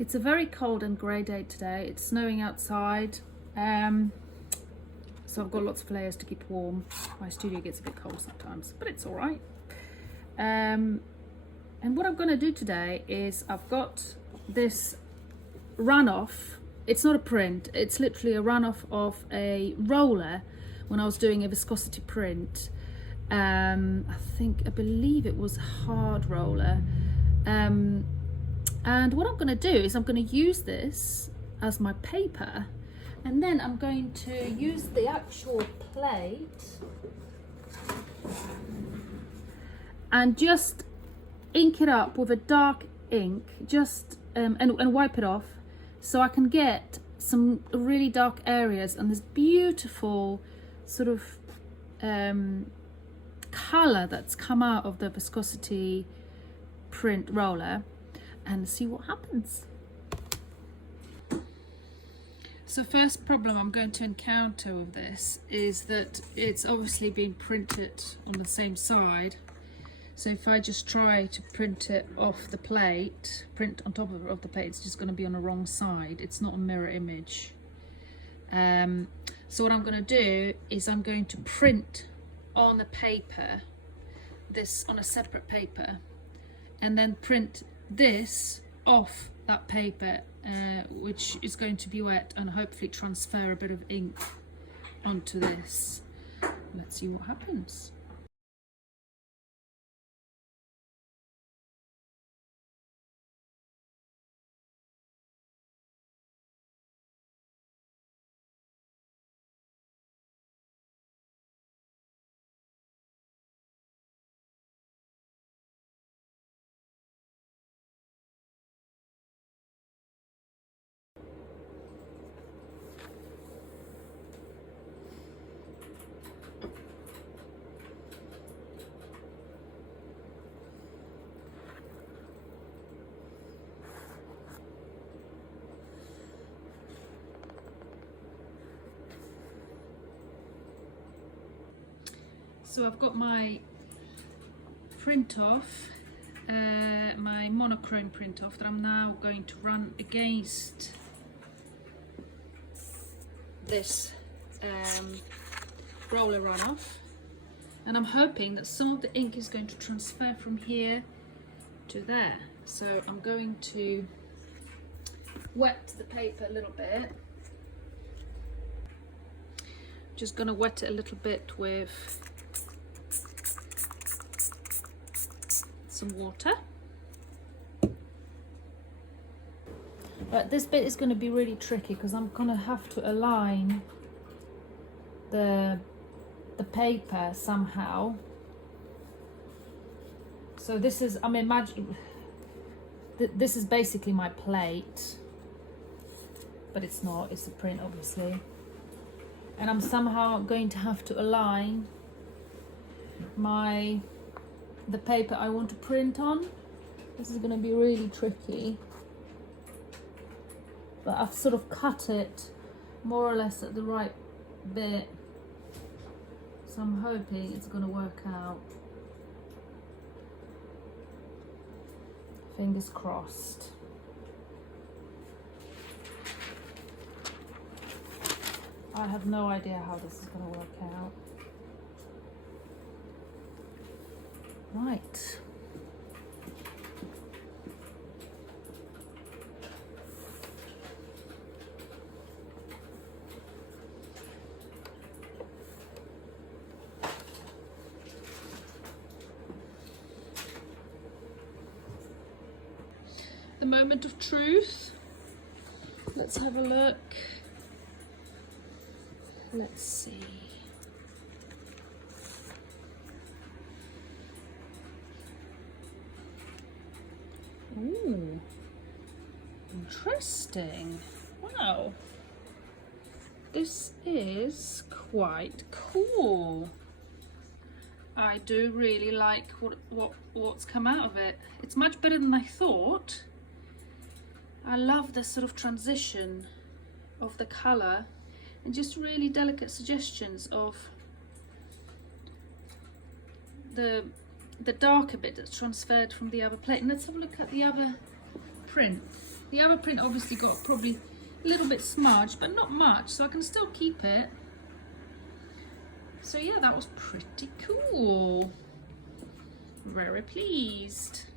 It's a very cold and grey day today. It's snowing outside, so I've got lots of layers to keep warm. My studio gets a bit cold sometimes, but it's all right. And what I'm going to do today is I've got this runoff. It's not a print, it's literally a runoff of a roller when I was doing a viscosity print. I believe it was hard roller. And what I'm going to do is I'm going to use this as my paper, and then I'm going to use the actual plate and just ink it up with a dark ink, just and wipe it off, so I can get some really dark areas and this beautiful sort of colour that's come out of the viscosity print roller, and see what happens. So first problem I'm going to encounter with this is that it's obviously been printed on the same side. So if I just try to print it off the plate, print on top of the plate, it's just going to be on the wrong side. It's not a mirror image. So what I'm going to do is I'm going to print on the paper, this on a separate paper, and then print this off that paper, which is going to be wet, and hopefully transfer a bit of ink onto this. Let's see what happens. So I've got my print off, my monochrome print off, that I'm now going to run against this roller runoff, and I'm hoping that some of the ink is going to transfer from here to there. So I'm going to wet the paper a little bit. Just going to wet it a little bit with some water. But this bit is going to be really tricky because I'm going to have to align the paper somehow. So this is, this is basically my plate, but it's not, it's a print obviously, and I'm somehow going to have to align the paper I want to print on. This is going to be really tricky, but I've sort of cut it more or less at the right bit, so I'm hoping it's going to work out. Fingers crossed. I have no idea how this is going to work out. Right. The moment of truth. Let's have a look. Let's see. Ooh, interesting. Wow, this is quite cool. I do really like what's come out of it. It's much better than I thought. I love the sort of transition of the colour and just really delicate suggestions of the darker bit that's transferred from the other plate. And let's have a look at the other print. The other print obviously got probably a little bit smudged, but not much, so I can still keep it. So yeah, that was pretty cool. Very pleased.